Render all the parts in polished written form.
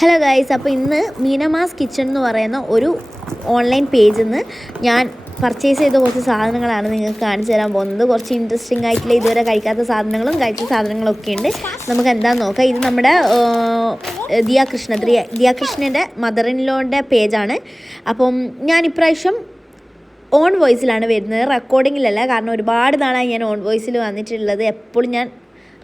Hello guys, അപ്പോൾ ഇന്ന് മീനമാസ് kitchen എന്ന് പറയുന്ന ഒരു ഓൺലൈൻ പേജിൽ നിന്ന് ഞാൻ പർച്ചേസ് ചെയ്ത കുറച്ച് സാധനങ്ങളാണ് നിങ്ങൾക്ക് കാണിച്ചു തരാൻ പോകുന്നത്. കുറച്ച് ഇൻട്രസ്റ്റിംഗ് ആയിട്ടുള്ള ഇതുവരെ കഴിക്കാത്ത സാധനങ്ങളും കഴിച്ച സാധനങ്ങളൊക്കെ ഉണ്ട്. നമുക്ക് എന്താണെന്ന് നോക്കാം. ഇത് നമ്മുടെ ദിയാകൃഷ്ണൻ്റെ മദർ ഇൻ ലോൻ്റെ പേജാണ്. അപ്പം ഞാൻ ഇപ്രാവശ്യം ഓൺ വോയിസിലാണ് വരുന്നത്, റെക്കോർഡിങ്ങിലല്ല. കാരണം ഒരുപാട് നാളായി ഞാൻ ഓൺ വോയിസിൽ വന്നിട്ടുള്ളത്. എപ്പോഴും ഞാൻ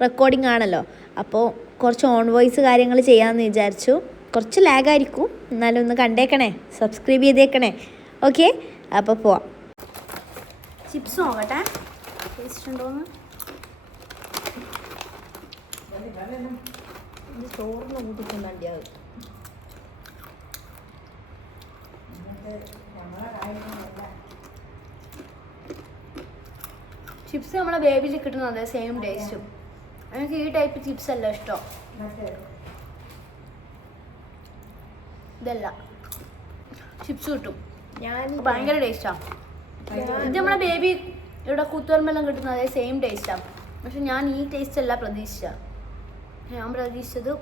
റെക്കോർഡിംഗ് ആണല്ലോ. അപ്പോൾ കുറച്ച് ഓൺ വോയിസ് കാര്യങ്ങൾ ചെയ്യാമെന്ന് വിചാരിച്ചു. കുറച്ച് ലാഗായിരിക്കും, എന്നാലും ഒന്ന് കണ്ടേക്കണേ, സബ്സ്ക്രൈബ് ചെയ്തേക്കണേ. ഓക്കെ, അപ്പോൾ പോവാം. ചിപ്സ് നോക്കട്ടെ, ടേസ്റ്റ് ഉണ്ടോയെന്ന്. ചോറിന് കൂട്ടിക്കും വേണ്ടിയാവും. ചിപ്സ് നമ്മളെ ബേബിയിൽ കിട്ടുന്നത് സെയിം ടേസ്റ്റും. എനിക്ക് ഈ ടൈപ്പ് ചിപ്സ് അല്ല ഇഷ്ടം. ഇതല്ല ചിപ്സ് കിട്ടും, ഞാൻ ഭയങ്കര ടേസ്റ്റാണ്. ഇത് നമ്മളെ ബേബി ഇവിടെ കൂത്തുപറമ്പെല്ലാം കിട്ടുന്ന അതേ സെയിം ടേസ്റ്റാണ്. പക്ഷെ ഞാൻ ഈ ടേസ്റ്റ് അല്ല പ്രതീക്ഷിച്ച. ഞാൻ പ്രതീക്ഷിച്ചത്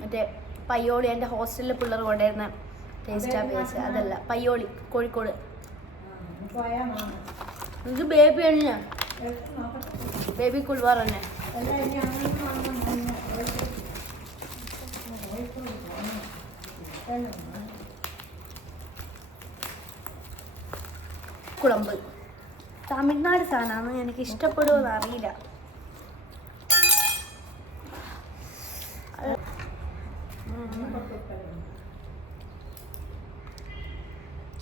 മറ്റേ പയ്യോളി, എൻ്റെ ഹോസ്റ്റലിലെ പിള്ളേർ കൊണ്ടുവരുന്ന ടേസ്റ്റാണ് പ്രതീക്ഷിച്ചത്. അതല്ല, പയ്യോളി കോഴിക്കോട്. ഇത് ബേബിയാണ്, ഞാൻ ബേബി കുൽവാർ തന്നെ. കുളമ്പ് തമിഴ്നാട് സാധനമാണ്, എനിക്ക് ഇഷ്ടപ്പെടുമെന്ന് അറിയില്ല.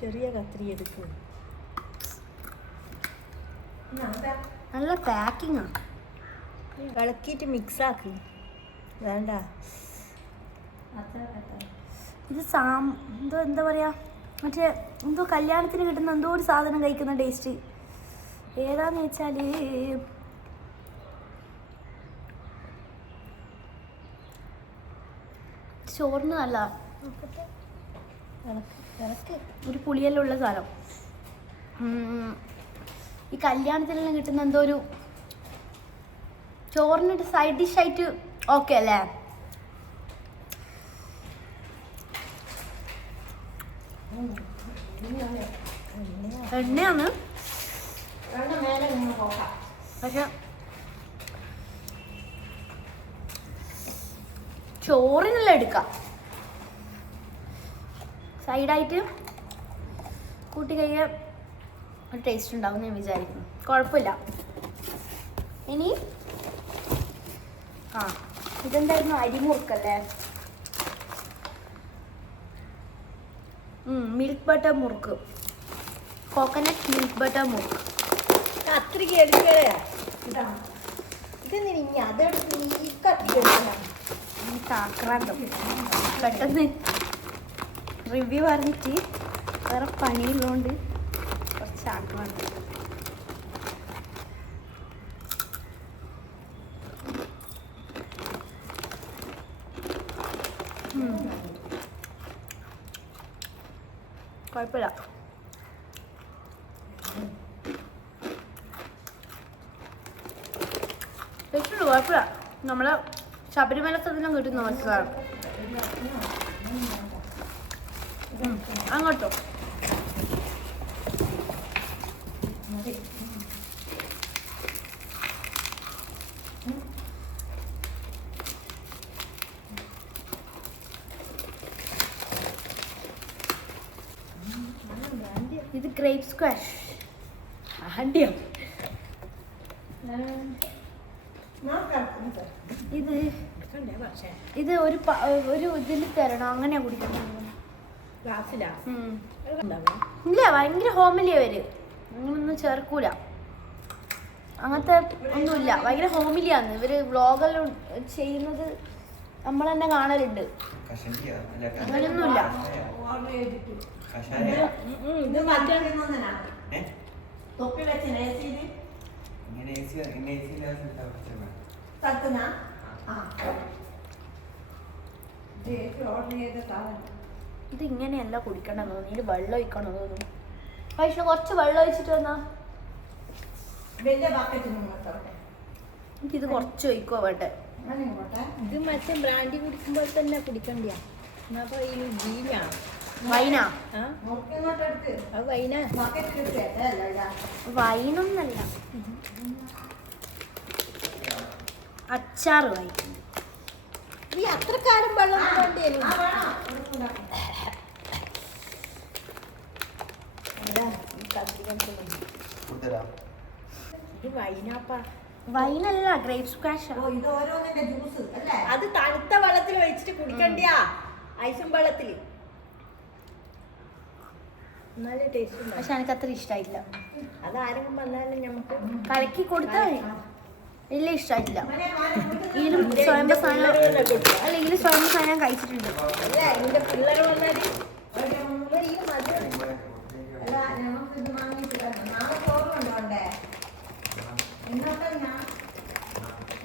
ചെറിയ കത്തിരി എടുക്കും. നല്ല പാക്കിങ്ങാണ്. ഇളക്കിയിട്ട് മിക്സാക്ക് വേണ്ട. ഇത് എന്തോ എന്താ പറയുക, മറ്റേ എന്തോ കല്യാണത്തിന് കിട്ടുന്ന എന്തോ ഒരു സാധനം കഴിക്കുന്ന ടേസ്റ്റ്. ഏതാന്ന് വെച്ചാൽ ചോറിന് നല്ല ഒരു പുളിയെല്ലാം ഉള്ള സാധനം. ഈ കല്യാണത്തിനെല്ലാം കിട്ടുന്ന എന്തോ ഒരു ചോറിന് സൈഡ് ഡിഷായിട്ട് ഓക്കെ അല്ലേ? എണ്ണയാണ്, പക്ഷെ ചോറിനെല്ലാം എടുക്കാം. സൈഡായിട്ട് കൂട്ടി കഴിയാൻ ഒരു ടേസ്റ്റ് ഉണ്ടാവും ഞാൻ വിചാരിക്കുന്നു. കുഴപ്പമില്ല. ഇനി ഇതെന്തായിരുന്നു, അരിമുറുക്കല്ലേ? മിൽക്ക് ബട്ടർ മുറുക്ക്, കോക്കനട്ട് മിൽക്ക് ബട്ടർ മുറുക്ക്. കത്രിക എടുക്കേ. ഇത് ഇനി അതെടുത്ത് ഈ കത്തിരി ആക്രാന്തം. പെട്ടെന്ന് റിവ്യൂ പറഞ്ഞിട്ട് വേറെ പണിയുള്ളതുകൊണ്ട് കുറച്ച് ആക്രാന്തം. കുഴപ്പമില്ല. ടേസ്റ്റുണ്ട്, കുഴപ്പമില്ല. നമ്മളെ ശബരിമലത്തെല്ലാം കിട്ടുന്ന മനസ്സിലാണ്. അങ്ങോട്ടോ ഇത് ഗ്രേപ്പ് സ്ക്വാഷ്. ആദ്യം ഇത് ഒരു ഇതിൽ തരണം, അങ്ങനെയാ കുടിക്കുന്നത്. ഇല്ല, ഭയങ്കര ഹോമിലിയാ അവര്, അങ്ങനൊന്നും ചേർക്കൂല, അങ്ങനത്തെ ഒന്നുമില്ല. ഭയങ്കര ഹോമിലിയാന്ന് ഇവര് വ്ളോഗെല്ലാം ചെയ്യുന്നത്, നമ്മൾ തന്നെ കാണലുണ്ട്. അങ്ങനെയൊന്നുമില്ല. ഇത് ഇങ്ങനെയല്ല കുടിക്കണം തോന്നി, ഇത് വെള്ളം ഒഴിക്കണം തോന്നുന്നു. പക്ഷെ കുറച്ച് വെള്ളം ഒഴിച്ചിട്ട് വന്നാ എനിക്കിത് കുറച്ച് ഒഴിക്കുവോ വേട്ടെ. ഇത് മറ്റേ ബ്രാൻഡി കുടിക്കുമ്പോൾ തന്നെ കുടിക്കണ്ടിയാ എന്നപ്പോ ഈ ജീനാണ് വൈനാ? ആ അത് വൈന വൈനൊന്നല്ല, അച്ചാറ് വൈൻ. ഈ അത്രക്കാരും വെള്ളം വേണ്ടിയല്ലോ ഇത് വൈനാപ്പാ. വൈനല്ല, ഗ്രേപ്പ് സ്ക്വാഷ്. അത് തണുത്ത വെള്ളത്തിൽ ഒഴിച്ചിട്ട് കുടിക്കണ്ടിയാ, ഐസും വെള്ളത്തില്. നല്ല ടേസ്റ്റ് ഉണ്ടാവും. പക്ഷെ എനിക്ക് അത്ര ഇഷ്ടമായില്ല. അത് ആരെങ്കിലും വന്നാലും നമുക്ക് കലക്കി കൊടുത്താൽ വലിയ ഇഷ്ടമായിട്ടില്ല. ഇതിലും സ്വയംഭ സാധനം അല്ല, ഇതിൽ സ്വയംഭ സാധനം കഴിച്ചിട്ടുണ്ട്. അല്ല എന്റെ പിള്ളേർ വന്നാല്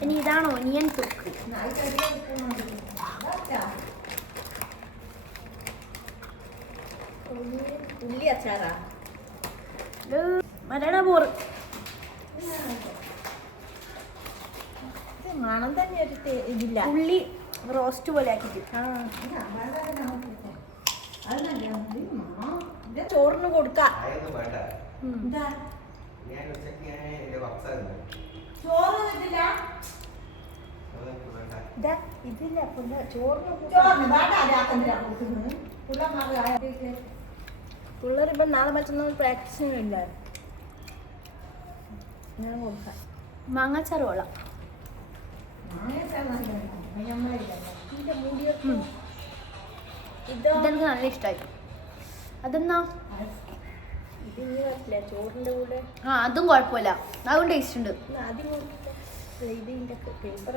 ഇനി ഇതാണ് ഒനിയൻ തൊക്ക്. ഉള്ളി അച്ചാറാ. മരണ പോറ്. മണം തന്നെ ഒരു ഇതില്ല. ഉള്ളി റോസ്റ്റ് പോലെ ആക്കിയിട്ട് ചോറിന് കൊടുക്കാം. ഇതില്ല പിള്ളേർ ഇപ്പം നാളെ മറ്റന്നാൾ പ്രാക്ടീസിനില്ല. ഞാൻ കൊടുക്കാം. മാങ്ങാച്ചാറ് കൊള്ളാം. ഇതെനിക്ക് നല്ല ഇഷ്ടമായി. അതെന്നാ ഇത് ഇനി പറ്റില്ല ചോറിൻ്റെ കൂടെ. അതും കുഴപ്പമില്ല, അതും ടേസ്റ്റ് ഉണ്ട്.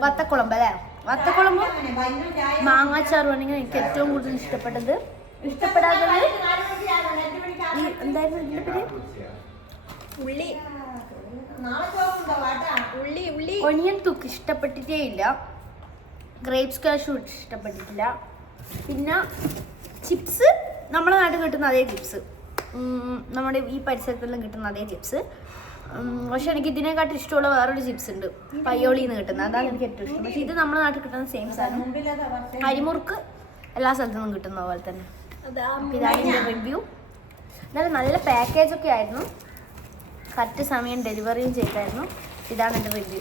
വത്തക്കുളമ്പ് അല്ലേ? വത്തക്കുളമ്പ് മാങ്ങാച്ചാറ് ആണെങ്കിൽ എനിക്ക് ഏറ്റവും കൂടുതൽ ഇഷ്ടപ്പെട്ടത്. ഇഷ്ടപ്പെടാത്തത് എന്തായിരുന്നു ഇതിൻ്റെ പേര്? ഉള്ളി ഉള്ളി ഉള്ളി ഒനിയൻ തുക്ക് ഇഷ്ടപ്പെട്ടിട്ടേ ഇല്ല. ഗ്രേപ്പ് സ്ക്വാഷ് ഇഷ്ടപ്പെട്ടിട്ടില്ല. പിന്നെ ചിപ്സ് നമ്മുടെ നാട്ടിൽ കിട്ടുന്ന അതേ ചിപ്സ്, നമ്മുടെ ഈ പരിസരത്തെല്ലാം കിട്ടുന്ന അതേ ചിപ്സ്. പക്ഷെ എനിക്ക് ഇതിനെക്കാട്ടും ഇഷ്ടമുള്ള വേറൊരു ചിപ്സ് ഉണ്ട്, പയ്യോളിയിൽ നിന്ന് കിട്ടുന്നത്. അതാണ് എനിക്ക് ഏറ്റവും ഇഷ്ടം. പക്ഷെ ഇത് നമ്മുടെ നാട്ടിൽ കിട്ടുന്ന സെയിം സാധനം. അരിമുറുക്ക് എല്ലാ സ്ഥലത്തു നിന്നും കിട്ടുന്ന പോലെ തന്നെ. ഇതാണ് എൻ്റെ റിവ്യൂ. എന്നാലും നല്ല പാക്കേജൊക്കെ ആയിരുന്നു, കറക്റ്റ് സമയം ഡെലിവറിയും ചെയ്തായിരുന്നു. ഇതാണ് എൻ്റെ റിവ്യൂ.